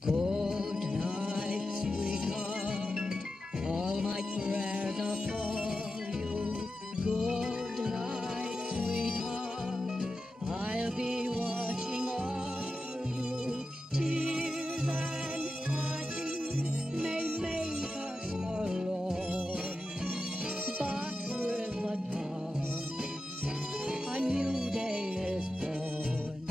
Good night, sweetheart. All my prayers are for you. Good night, sweetheart. I'll be watching over you. Tears and parting may make us forlorn, but with the dawn, a new day is born.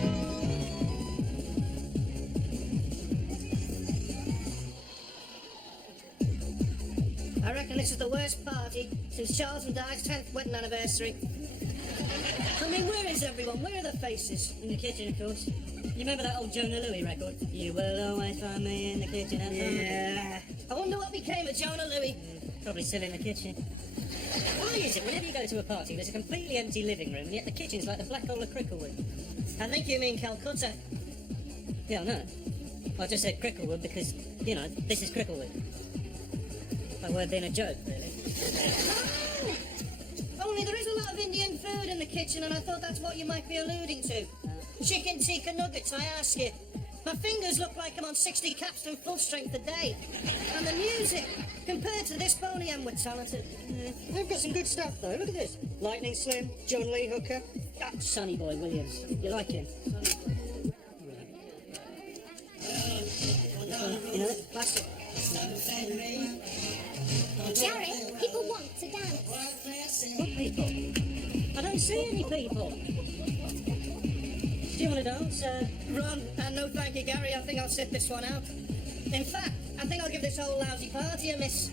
I reckon this is the worst party since Charles and Di's 10th wedding anniversary. I mean, where is everyone? Where are the faces? In the kitchen, of course. You remember that old Jonah Louie record? You will always find me in the kitchen. Yeah. I wonder what became of Jonah Louie. Probably still in the kitchen. Why is it whenever you go to a party, there's a completely empty living room, and yet the kitchen's like the black hole of Cricklewood? I think you mean Calcutta. Yeah, I know. I just said Cricklewood because, you know, this is Cricklewood. That word being a joke, really. Only there is a lot of Indian food in the kitchen, and I thought that's what you might be alluding to. Chicken tikka nuggets, I ask you. My fingers look like I'm on 60 Capstan full strength a day. And the music, compared to this pony M, we're talented. They've got some good stuff, though. Look at this. Lightning Slim, John Lee Hooker. Ah, Sonny Boy Williams. You like him? You know it? Classic. Gary, people want to dance. What people? I don't see any people. Do you want to dance? Ron, no thank you, Gary. I think I'll sit this one out. In fact, I think I'll give this whole lousy party a miss.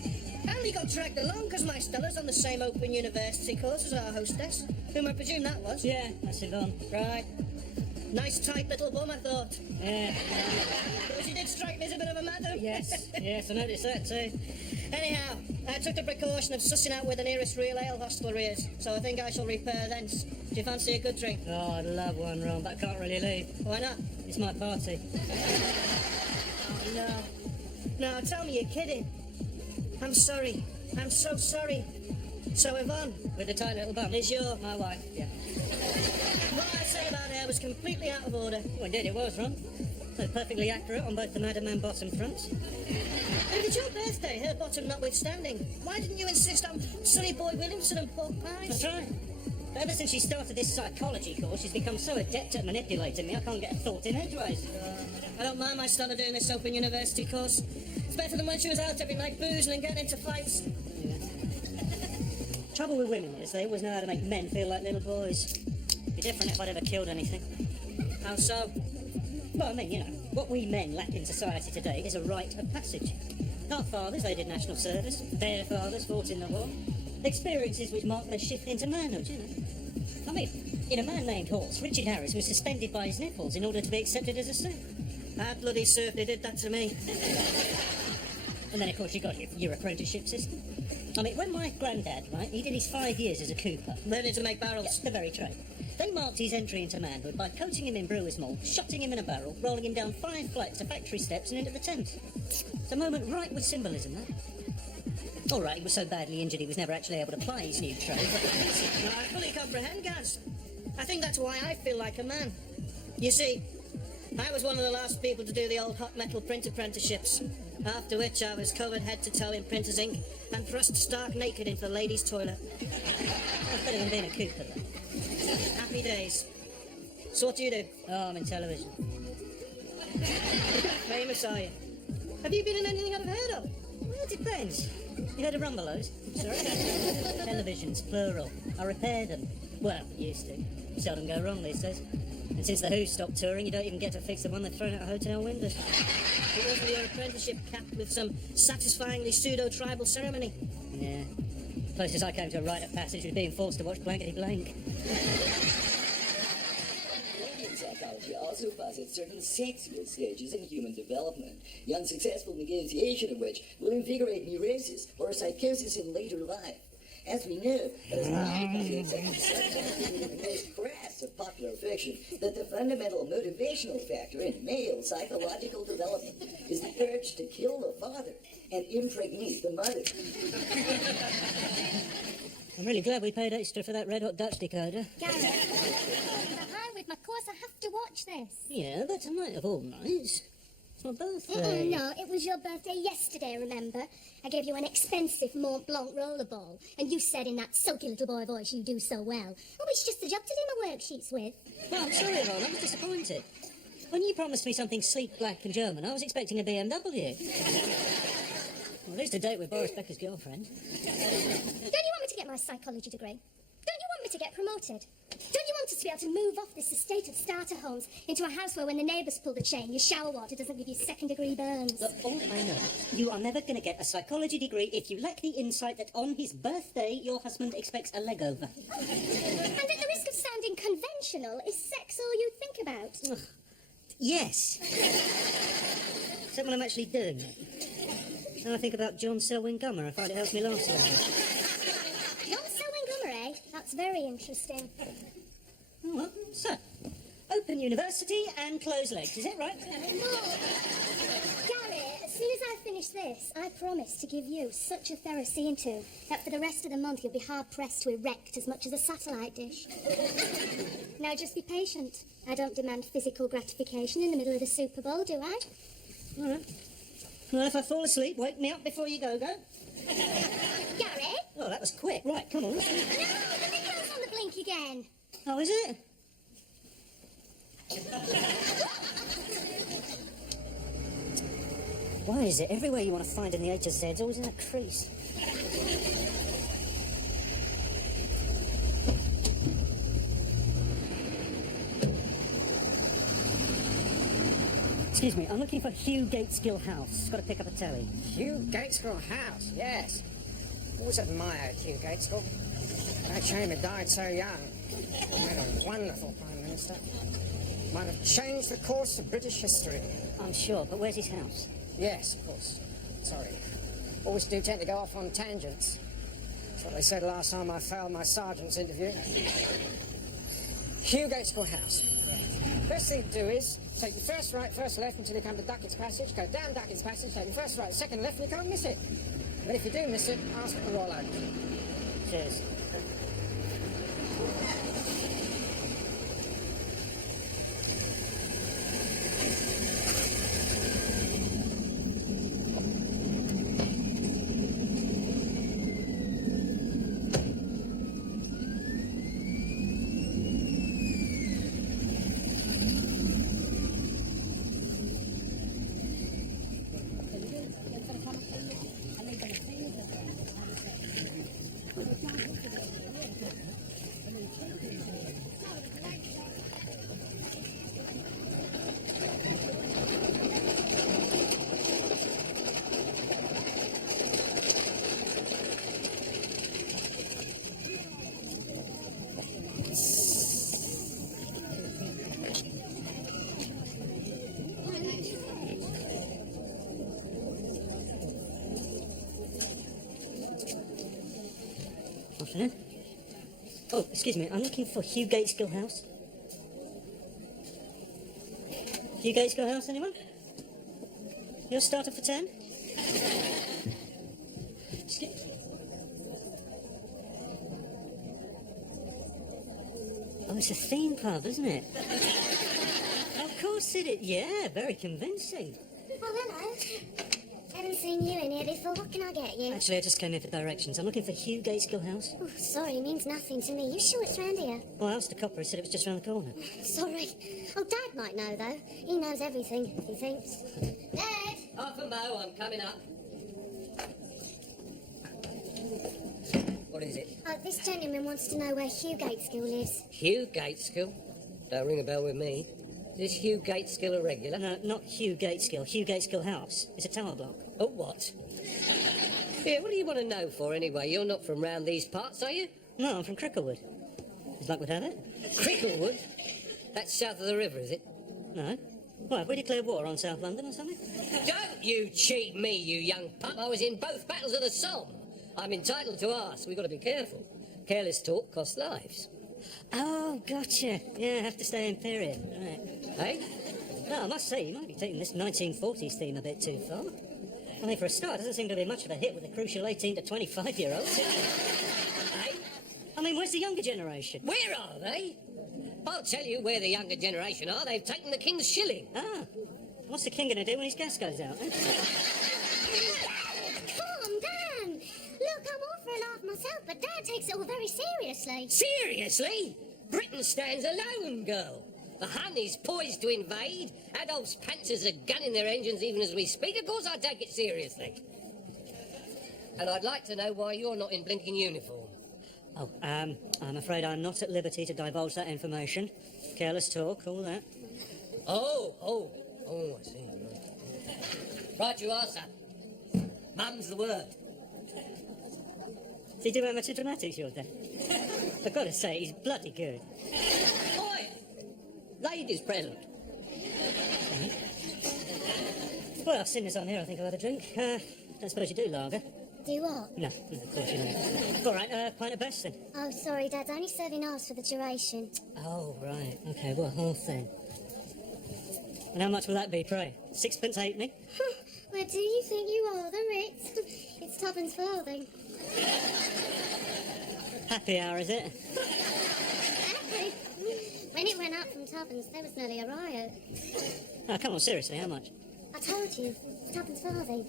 I only got dragged along because my Stella's on the same Open University course as our hostess, whom I presume that was. Yeah, that's Yvonne. Right. Nice tight little bum, I thought. Yeah. But she did strike me as a bit of a madam. Yes, yes, I noticed that too. Anyhow, I took the precaution of sussing out where the nearest real ale hostelry is, so I think I shall repair thence. Do you fancy a good drink? Oh, I'd love one, Ron, but I can't really leave. Why not? It's my party. Oh, no. No, tell me you're kidding. I'm sorry. I'm so sorry. So, Yvonne, With the tight little bum. is your... My wife, yeah. What I said about her was completely out of order. Well, indeed it was, Ron. So perfectly accurate on both the madam and bottom fronts. And it's your birthday, her bottom notwithstanding. Why didn't you insist on Sonny Boy Williamson and pork pies? That's right. But ever since she started this psychology course, she's become so adept at manipulating me, I can't get a thought in edgeways. I don't mind my Stella doing this Open University course. It's better than when she was out every night boozing and getting into fights. Trouble with women is they always know how to make men feel like little boys. Be different if I'd ever killed anything. How so? Well, I mean, you know, what we men lack in society today is a rite of passage. Our fathers, they did national service. Their fathers fought in the war. Experiences which marked their shift into manhood, you know. I mean, in A Man Named Horse, Richard Harris was suspended by his nipples in order to be accepted as a serf. That bloody serf, they did that to me. And then, of course, you got your apprenticeship system. I mean, when my granddad, right, he did his 5 years as a cooper. Learning to make barrels. Yes, the very trade. They marked his entry into manhood by coating him in brewer's malt, shotting him in a barrel, rolling him down 5 flights of factory steps and into the Thames. It's a moment ripe with symbolism, that. All right, he was so badly injured he was never actually able to ply his new trade, but No, I fully comprehend, Gaz. I think that's why I feel like a man. You see, I was one of the last people to do the old hot metal print apprenticeships, after which I was covered head to toe in printer's ink and thrust stark naked into the ladies' toilet. that's better than being a cooper, though. Happy days. So what do you do? Oh, I'm in television. Famous, are you? Have you been in anything I've heard of? Well, it depends. You heard of Rumbelows? Sorry? Televisions, plural. I repair them. Well, used to. Seldom go wrong these days. And since the Who stopped touring, you don't even get to fix the one they've thrown out of hotel windows. It wasn't your apprenticeship capped with some satisfyingly pseudo-tribal ceremony. Yeah. Closest I came to a rite of passage was being forced to watch Blankety Blank. Lesbian psychology also posits certain sexual stages in human development, the unsuccessful negotiation of which will invigorate neurosis or psychosis in later life. As we know, it is not the most crass of popular fiction that the fundamental motivational factor in male psychological development is the urge to kill the father and impregnate the mother. I'm really glad we paid extra for that Red Hot Dutch decoder. Gary, I'm behind with my course. I have to watch this. Yeah, but a night of all nights. It's my birthday. No, it was your birthday yesterday, remember? I gave you an expensive Mont Blanc rollerball, and you said in that sulky little boy voice you do so well. Oh, it's just the job to do my worksheets with. Well, I'm sorry, Ron, I was disappointed. When you promised me something sleek, black and German, I was expecting a BMW. Well, at least a date with Boris Becker's girlfriend. Don't you want me to get my psychology degree? Don't you want me to get promoted? Don't you want us to be able to move off this estate of starter homes into a house where when the neighbours pull the chain, your shower water doesn't give you second-degree burns? Look, all I know, you are never going to get a psychology degree if you lack the insight that on his birthday, your husband expects a leg over. And at the risk of sounding conventional, is sex all you think about? Ugh. Yes. Except when I'm actually doing it. And I think about John Selwyn Gummer. I find it helps me last longer. John Selwyn Gummer, eh? That's very interesting. Oh, well, so, open university and close legs, is it right? Gary, as soon as I finish this, I promise to give you such a thorough seeing to that for the rest of the month you'll be hard-pressed to erect as much as a satellite dish. Now just be patient. I don't demand physical gratification in the middle of the Super Bowl, do I? All right. Well, if I fall asleep, wake me up before you go. Gary? Oh, that was quick. Right, come on. No, the video's on the blink again. Oh, is it? Why is it everywhere you want to find in the A to Z's always in a crease? Excuse me, I'm looking for Hugh Gateskill House. Got to pick up a telly. Hugh Gateskill House, yes. Always admired Hugh Gateskill. No shame he died so young. He made a wonderful Prime Minister. Might have changed the course of British history. I'm sure, but where's his house? Yes, of course. Sorry. Always do tend to go off on tangents. That's what they said last time I failed my sergeant's interview. Hugh Gateskill House. First thing to do is take your first right, first left until you come to Duckett's Passage. Go down Duckett's Passage, take your first right, second left, and you can't miss it. But if you do miss it, ask for Rollo. Cheers. Afternoon. Oh, excuse me, I'm looking for Hugh Gateskill House. Hugh Gateskill House, anyone? You're started for 10? Oh, it's a theme pub, isn't it? Of course it is. Yeah, very convincing. Oh, hello. Haven't seen you in here before. What can I get you? Actually, I just came here for directions. I'm looking for Hugh Gateskill House. Oh, sorry, means nothing to me. You sure it's round here? Well, I asked the copper. He said it was just round the corner. Sorry. Oh, Dad might know, though. He knows everything, he thinks. Dad! Half a mo, I'm coming up. What is it? This gentleman wants to know where Hugh Gateskill lives. Hugh Gateskill? Don't ring a bell with me. Is this Hugh Gateskill a regular? No, not Hugh Gateskill. Hugh Gateskill House. It's a tower block. Oh, what? Yeah, what do you want to know for, anyway? You're not from round these parts, are you? No, I'm from Cricklewood. As luck would have it. Cricklewood? That's south of the river, is it? No. Why, have we declared war on South London or something? Don't you cheat me, you young pup. I was in both battles of the Somme. I'm entitled to ask. We've got to be careful. Careless talk costs lives. Oh, gotcha. Yeah, I have to stay in period. Right. Hey? No, I must say, you might be taking this 1940s theme a bit too far. I mean, for a start, it doesn't seem to be much of a hit with the crucial 18 to 25-year-olds. Hey? I mean, where's the younger generation? Where are they? I'll tell you where the younger generation are. They've taken the King's shilling. Ah. What's the king going to do when his gas goes out? Eh? Calm down. Look, I'm all for a laugh myself, but Dad takes it all very seriously. Seriously? Britain stands alone, girl. The Hun is poised to invade. Adolf's panzers are gunning their engines even as we speak. Of course I take it seriously. And I'd like to know why you're not in blinking uniform. Oh, I'm afraid I'm not at liberty to divulge that information. Careless talk, all that. Oh, I see. Right you are, son. Mum's the word. Does he do amateur dramatics, your dad? I've got to say, he's bloody good. Oi! Ladies present. Well, seeing as I'm here, I think I'll have a drink. Don't suppose you do lager? Do what? No, of course you don't. All right, pint of best then. Oh, sorry, Dad's only serving ours for the duration. Oh, right. OK, well, half then. And how much will that be, pray? Sixpence halfpenny? Where do you think you are, the Ritz? It's tuppence farthing. Happy hour, is it? Happy? When it went up from tuppence, there was nearly a riot. Oh, come on, seriously, how much? I told you, it's tuppence farthing.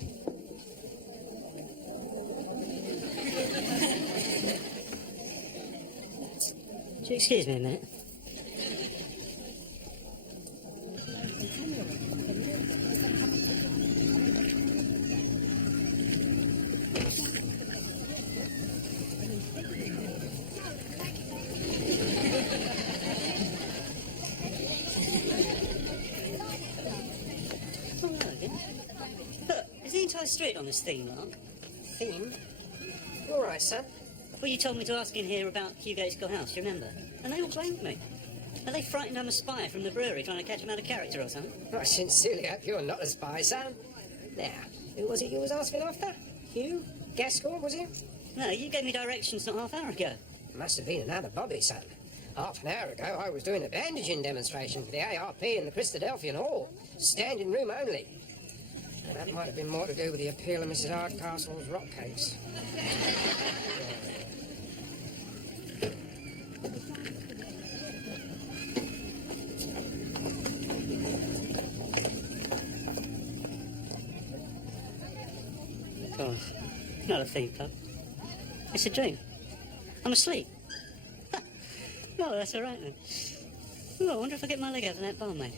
Would you excuse me a minute? Oh, no, again. Look, is the entire street on this theme, Mark? Theme? All right, son. Well, you told me to ask in here about Hugate's house, you remember? And they all blamed me. Are they frightened I'm a spy from the brewery trying to catch him out of character or something? I sincerely hope you're not a spy, son. Now, who was it you was asking after? Hugh? Gaskell, was it? No, you gave me directions not half hour ago. Must have been another bobby, son. Half an hour ago, I was doing a bandaging demonstration for the ARP in the Christadelphian Hall. Standing room only. That might have been more to do with the appeal of Mrs. Hardcastle's rock cakes. God, it's not a theme club. It's a dream. I'm asleep. No, that's all right then. Oh, I wonder if I get my leg out of that barmaid.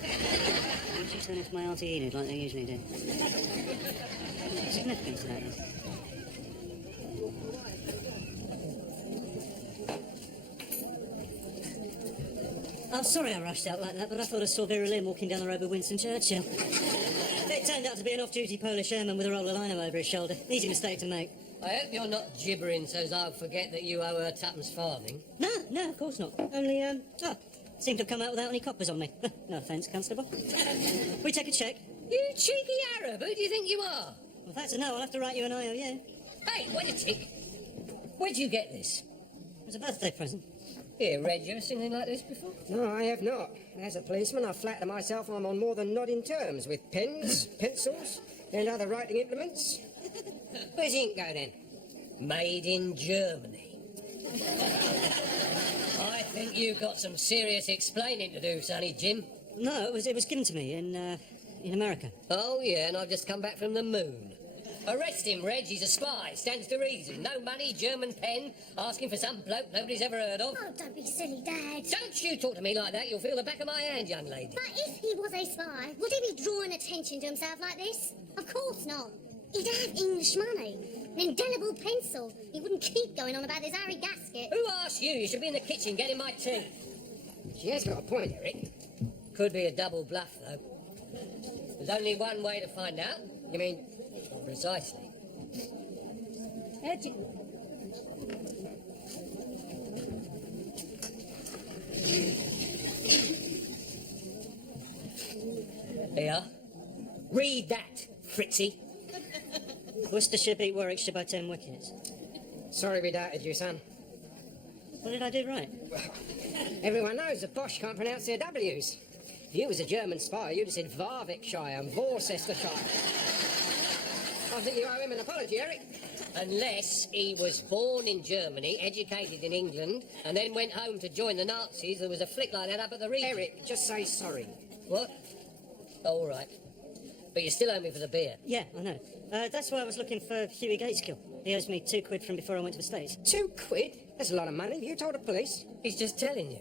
Why don't you turn into my Auntie Enid like they usually do? What's the significance of that is? I'm sorry I rushed out like that, but I thought I saw Vera Lynn walking down the road with Winston Churchill. It turned out to be an off-duty Polish airman with a roll of lino over his shoulder. Easy mistake to make. I hope you're not gibbering so's I'll forget that you owe her tuppence farthing. No, of course not. Only, seemed to have come out without any coppers on me. No offence, Constable. We take a check? You cheeky Arab, who do you think you are? Well, if that's a no, I'll have to write you an IOU. Hey, wait a tick. Where'd you get this? It was a birthday present. Here, Reg, you ever seen anything like this before? No, I have not. As a policeman, I flatter myself I'm on more than nodding terms with pens, pencils, and other writing implements. Where's the ink go, then? Made in Germany. I think you've got some serious explaining to do, Sonny Jim. No, it was given to me in America. Oh, yeah, and I've just come back from the moon. Arrest him, Reg, he's a spy, stands to reason. No money, German pen, asking for some bloke nobody's ever heard of. Oh, don't be silly, Dad. Don't you talk to me like that, you'll feel the back of my hand, young lady. But if he was a spy, would he be drawing attention to himself like this? Of course not. He'd have English money, an indelible pencil. He wouldn't keep going on about this Harry gasket. Who asked you? You should be in the kitchen getting my tea. She has got a point, Eric. Could be a double bluff, though. There's only one way to find out. You mean... Precisely. How'd you... Here. Read that, Fritzy. Worcestershire beat Warwickshire by 10 wickets. Sorry we doubted you, son. What did I do right? Everyone knows the Bosch can't pronounce their W's. If you was a German spy, you'd have said Warwickshire and Worcestershire. I think you owe him an apology, Eric. Unless he was born in Germany, educated in England, and then went home to join the Nazis. There was a flick like that up at the Regent. Eric, just say sorry. What? All right. But you still owe me for the beer. Yeah, I know. That's why I was looking for Hughie Gateskill. He owes me £2 from before I went to the States. £2? That's a lot of money. You told the police. He's just telling you.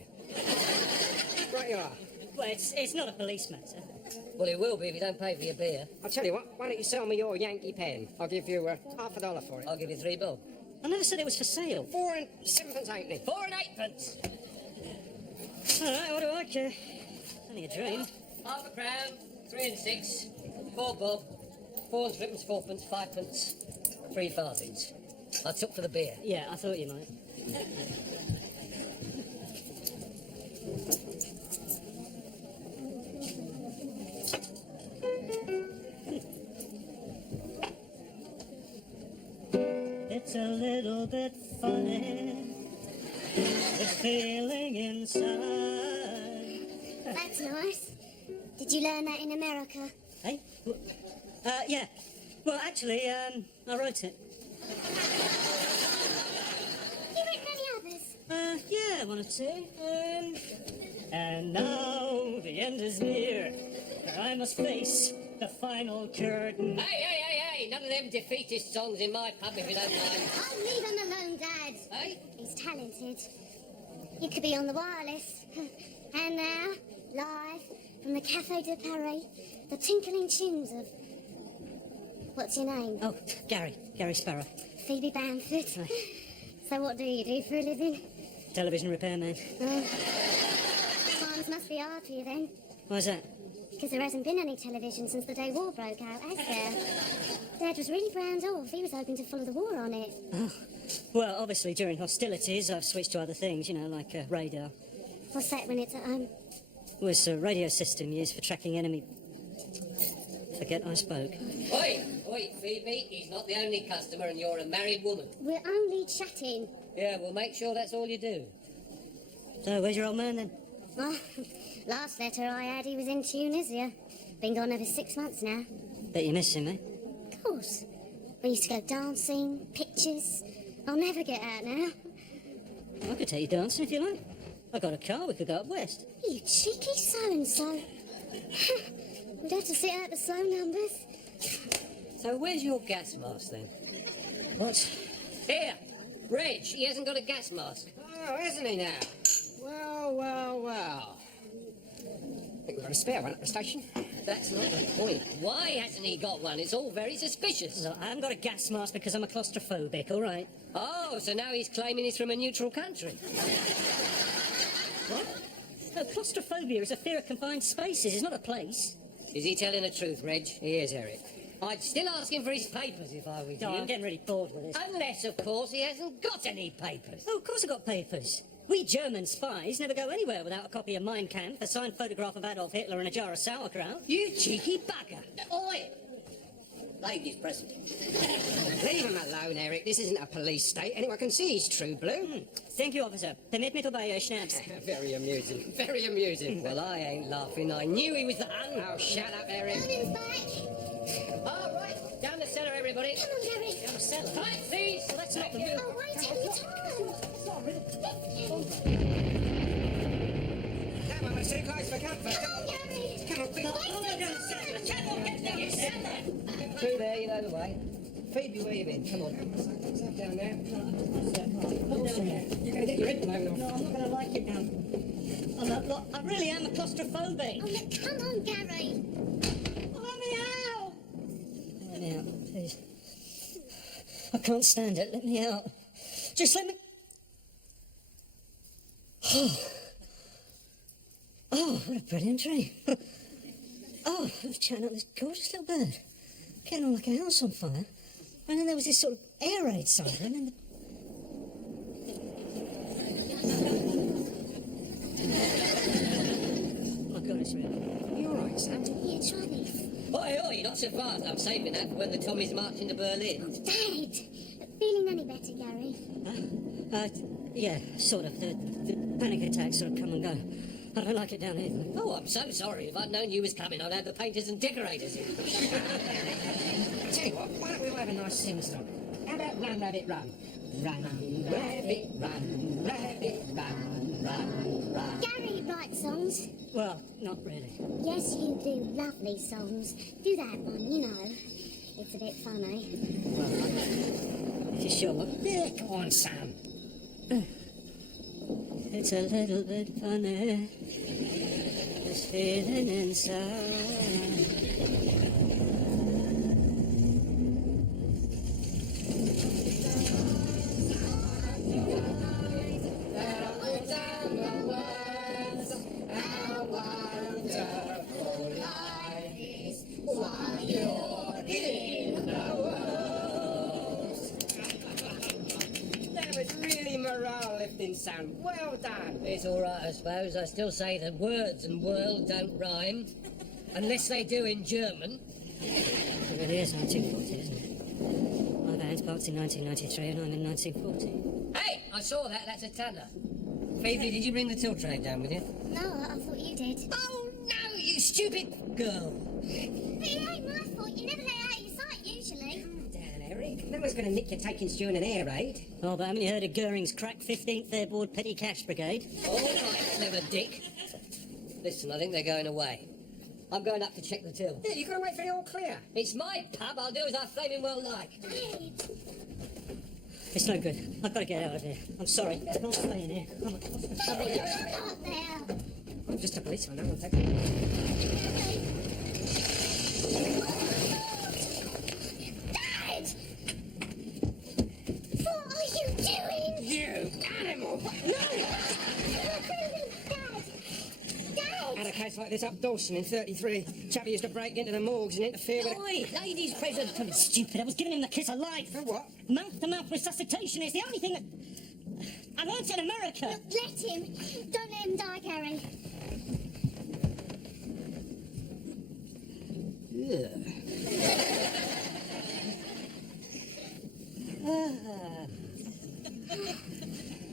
Right you are. Well, it's not a police matter. Well, it will be if you don't pay for your beer. I'll tell you what, why don't you sell me your Yankee pen? I'll give you $50 for it. I'll give you £3 bob. I never said it was for sale. 4 and 7 halfpenny. 4 and 8pence. All right, what do I care? Only a dream. Half a crown, 3 and 6, 4 bob, 4 and 3pence, 4pence, 5pence, 3 farthings. I took for the beer. Yeah, I thought you might. It's a little bit funny, the feeling inside. That's nice. Did you learn that in America? Hey? Yeah. Well, actually, I wrote it. You written any others? Yeah, 1 or 2. And now the end is near. I must face the final curtain. Hey, none of them defeatist songs in my pub if you don't mind. Oh, leave him alone, Dad. Hey? He's talented. You could be on the wireless. And now, live from the Café de Paris, the tinkling tunes of... What's your name? Oh, Gary Sparrow. Phoebe Bamford. Right. So what do you do for a living? Television repairman. Times must be hard for you then. Why's that? Because there hasn't been any television since the day war broke out, has there? Dad was really browned off. He was hoping to follow the war on it. Oh. Well, obviously, during hostilities, I've switched to other things, you know, like radar. What's that when it's at home? It was a radio system used for tracking enemy... Forget I spoke. Oi, Phoebe, he's not the only customer and you're a married woman. We're only chatting. Yeah, well, make sure that's all you do. So, where's your old man, then? Oh, last letter I had, he was in Tunisia. Been gone over 6 months now. Bet you miss him, eh? Of course. We used to go dancing, pictures. I'll never get out now. I could take you dancing if you like. I got a car, we could go up west. You cheeky so-and-so. We'd have to sit out the slow numbers. So where's your gas mask, then? What? Here, Reg, he hasn't got a gas mask. Oh, isn't he now? Well. Think we've got a spare one at the station. That's not the point. Why hasn't he got one? It's all very suspicious. Look, I haven't got a gas mask because I'm a claustrophobic, all right? Oh, so now he's claiming he's from a neutral country. What? No, claustrophobia is a fear of confined spaces. It's not a place. Is he telling the truth, Reg? He is, Eric. I'd still ask him for his papers if I were you. Oh, I'm getting really bored with this. Unless, of course, he hasn't got any papers. Oh, of course I got papers. We German spies never go anywhere without a copy of Mein Kampf, a signed photograph of Adolf Hitler and a jar of sauerkraut. You cheeky bugger. Oi! Ladies present. Leave him alone, Eric. This isn't a police state. Anyone can see he's true blue. Thank you, officer. Permit me to buy you a schnapps. Very amusing. Very amusing. Well, I ain't laughing. I knew he was the Hun. Oh, shut up, Eric. Morning's back. All right, down the cellar, everybody. Come on, Gary. Down the cellar. Right, please. Well, that's not the real... Oh, wait, take your time. Come on, we're too close for comfort. Come on, Gary. Come on, quick. Come on down the cellar. Come on, get down the cellar. Through there, you know the way. Phoebe, where you been? Come on. Down there. You're going to get your head blown off. No, I'm not going to like it now. I really am a claustrophobic. Oh, look, come on, Gary. Let me out! Let me out, please. I can't stand it. Let me out. Just let me... Oh, what a brilliant dream. Oh, I was chatting up this gorgeous little bird. Getting on like a house on fire. And then there was this sort of air raid siren and then Oh my God, it's real. You all right, Sam? Here, try this. Oi, not so fast. I'm saving that for when the Tommies march into Berlin. Dad, feeling any better, Gary? Yeah, sort of. The panic attacks sort of come and go. I don't like it down here. Oh, I'm so sorry. If I'd known you was coming, I'd have the painters and decorators in. Tell you what, why don't we all have a nice sing-song? How about Run, Rabbit, Run? Run, rabbit, run, rabbit, run, run, run. Gary writes songs. Well, not really. Yes, you do. Lovely songs. Do that one, you know. It's a bit funny. Well, if you're sure. Yeah, go on, Sam. It's a little bit funny, this feeling inside. That was really morale-lifting, Sam. Well done. It's all right, I suppose. I still say that words and world don't rhyme, unless they do in German. It really is 1940, isn't it? My band sparked in 1993 and I'm in 1940. Hey, I saw that. That's a tanner. Phoebe, did you bring the till tray down with you? No, I thought you did. Oh, no, you stupid girl. It ain't my fault. You never let out of your sight, usually. Down, Eric. No one's going to nick your taking stew in an air raid. Oh, but haven't you heard of Goering's crack 15th Airborne Petty Cash Brigade? All right, clever dick. Listen, I think they're going away. I'm going up to check the till. Yeah, you've got to wait for the all clear. It's my pub. I'll do as I flaming well like. It's no good. I've got to get out of here. I'm sorry. I can't stay in here. Not there. I'm just a policeman. I won't take it. Dad! What are you doing? You animal! No! Dad! Had a case like this up Dawson in 33. Chappie used to break into the morgues and interfere with Oi, ladies present. Don't be stupid. I was giving him the kiss of life. For what? Mouth-to-mouth resuscitation is the only thing that... I learnt in America. Look, let him. Don't let him die, Gary.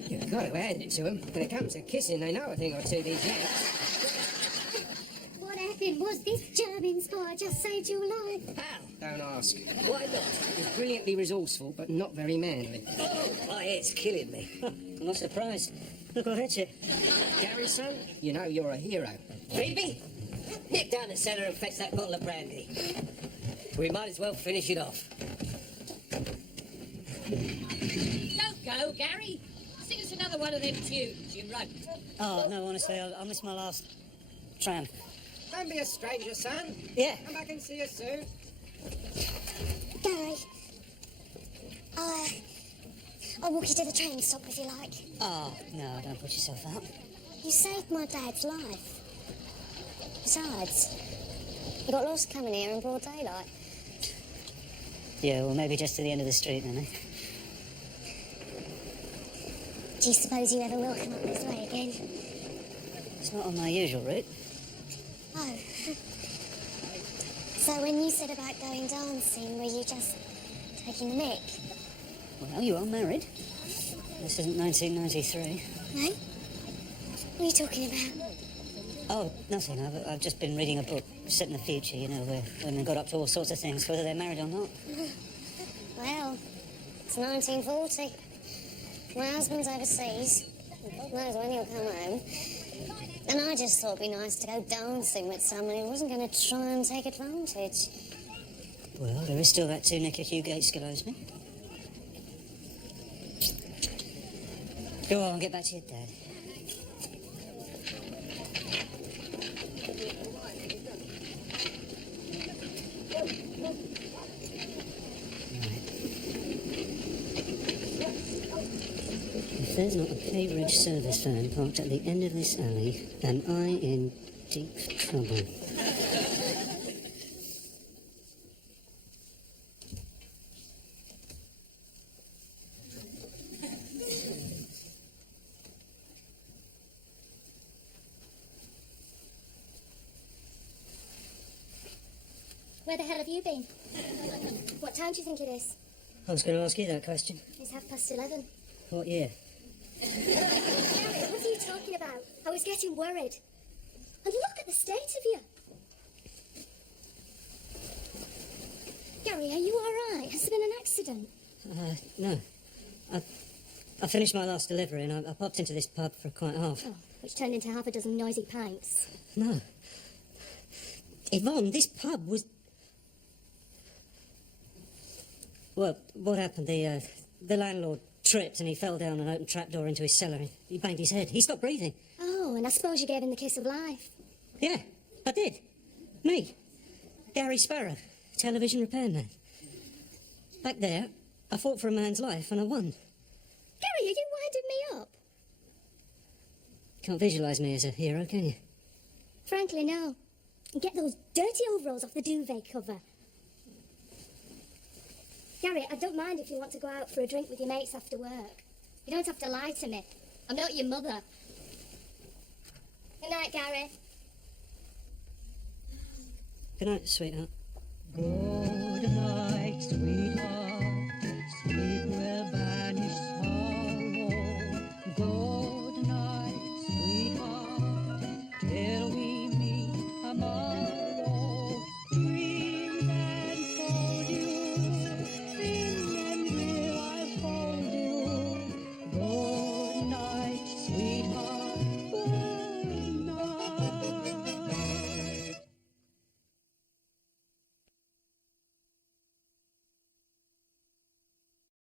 You've got to hand it to them. When it comes to kissing, they know a thing or two, these yanks. What happened? Was this German spy just saved your life? How? Don't ask. Why not? He's brilliantly resourceful, but not very manly. Oh, my head's killing me. I'm not surprised. Look what hit you. Gary, son, you know you're a hero. Phoebe, nip down the cellar and fetch that bottle of brandy. We might as well finish it off. Don't go, Gary. Sing us another one of them tunes, you runt. Oh, no, honestly, I missed my last tram. Don't be a stranger, son. Yeah. Come back and see you soon. Gary. I'll walk you to the train stop if you like. Oh, no, don't put yourself out. You saved my dad's life. Besides, you got lost coming here in broad daylight. Yeah, well, maybe just to the end of the street, then, eh? Do you suppose you ever will come up this way again? It's not on my usual route. Oh. So when you said about going dancing, were you just taking the mick? Well, you are married. This isn't 1993. No? What are you talking about? Oh, nothing. I've just been reading a book set in the future, you know, where women got up to all sorts of things, whether they're married or not. Well, it's 1940. My husband's overseas. God knows when he'll come home. And I just thought it'd be nice to go dancing with someone who wasn't going to try and take advantage. Well, there is still that two-necker Hugh Gates Gillespie. Go on, get back to your dad. If there's not a Cambridge service van parked at the end of this alley, am I in deep trouble? Where the hell have you been? What time do you think it is? I was going to ask you that question. It's 11:30. What year? Gary, what are you talking about? I was getting worried. And look at the state of you. Gary, are you all right? Has there been an accident? No. I finished my last delivery and I popped into this pub for a quiet half. Oh, which turned into half a dozen noisy pints. No. Yvonne, this pub was... Well, what happened? The landlord tripped and he fell down an open trapdoor into his cellar. He banged his head. He stopped breathing. Oh, and I suppose you gave him the kiss of life. Yeah, I did. Me. Gary Sparrow, television repairman. Back there, I fought for a man's life and I won. Gary, are you winding me up? Can't visualise me as a hero, can you? Frankly, no. And get those dirty overalls off the duvet cover. Gary, I don't mind if you want to go out for a drink with your mates after work. You don't have to lie to me. I'm not your mother. Good night, Gary. Good night, sweetheart. Good night, sweetheart. Sleep well.